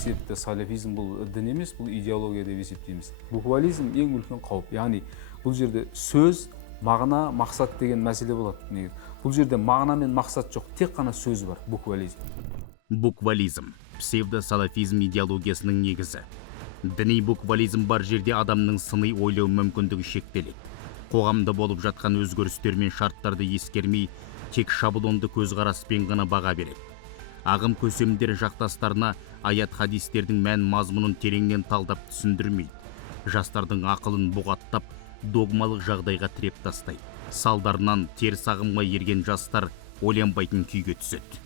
себепті салафизм бұл дін емес, бұл идеология деп есептейміз. Буквализм ең үлкен қауіп. Яғни бұл жерде сөз, мағына, мақсат деген мәселе болады. Бұл жерде мағына мен мақсат жоқ, тек қана сөз бар. Буквализм псевдо-салафизм идеологиясының негізі. Діни буквализм бар жерде адамның сыни ойлау мүмкіндігі шектеледі. Қоғамда болып жатқан өзгерістер мен шарттарды ескермей, тек шаблонды көзқараспен ғана баға береді. Ағым көсемдер жақтастарына аят хадистердің мән мазмұнын тереңнен талдап түсіндірмейді. Жастардың ақылын бұғаттап, догмалық жағдайға тіреп тастайды. Салдарынан теріс ағымға ерген жастар ойланбайтын күйге түседі.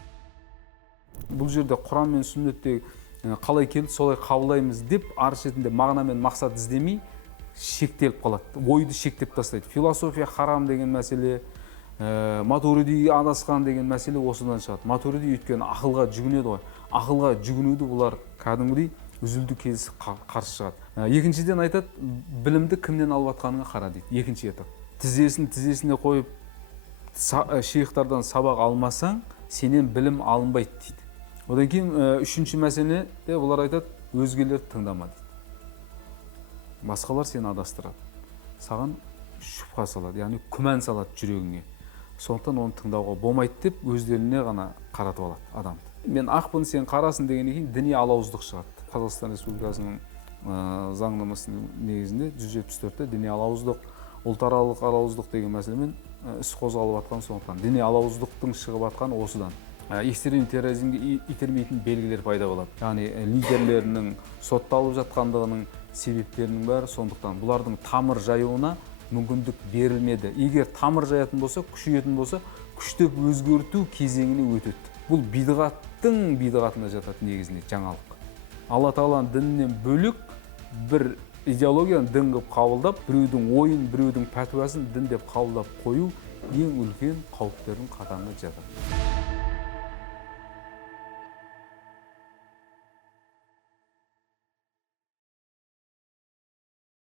Бұл жерде Құран мен сүннетте қалай келді, солай қабылдаймыз деп ар шетінде мағына мен мақсат іздемей шектеліп қалады. Ойды шектеп тастайды. Философия харам деген мәселе, Матуриди адасқан деген мәселе осыдан шығады. Матуриди өйткені ақылға жүгінеді ғой. Ақылға жүгінуді бұлар кәдімгідей үзілді келісі қарсы шығады. Екіншіден айтады, білімді кімнен алып жатқаныңа қара дейді. Екінші етап. Тізесіне қойып шейхтардан сабақ алмасаң, сенен білім алынбайды дейді. Одан кейін үшінші мәселе де бұлар айтады, өзгелерді тыңдама дейді. Басқалар сені адастырады. Саған шүбһа салады, яғни күмән салады жүрегіңе. Сондықтан оны тыңдауға болмайды деп өздеріне ғана қаратып алады адамды. Мен ақпын, сен қарасын дегеннен кейін діни алауыздық шығады. Қазақстан Республикасының заңнамасының негізінде 174-те діни алауыздық, ұлтаралық алауыздық деген мәселемен іс қозғалып жатқан. Сондықтан діни алауыздықтың шығып жатқан осыдан. Экстрем терроризмге итермейтін белгілер пайда болады. Яғни лидерлерінің сотталып жатқандығының себептерінің бәрі сондықтан. Бұлардың тамыр жаюына мүмкіндік берілмеді. Егер тамыр жаятын болса, күшейетін болса, күштеп өзгерту кезеңіне өтеді. Бұл бидғаттың бидғатына жатады негізінде жаңалық. Алла Тағаланың дінінен бөлек бір идеологияны дін қылып қабылдап, біреудің ойын, біреудің пәтуасын дін деп қабылдап қою ең үлкен қауіптердің қатарына жатады.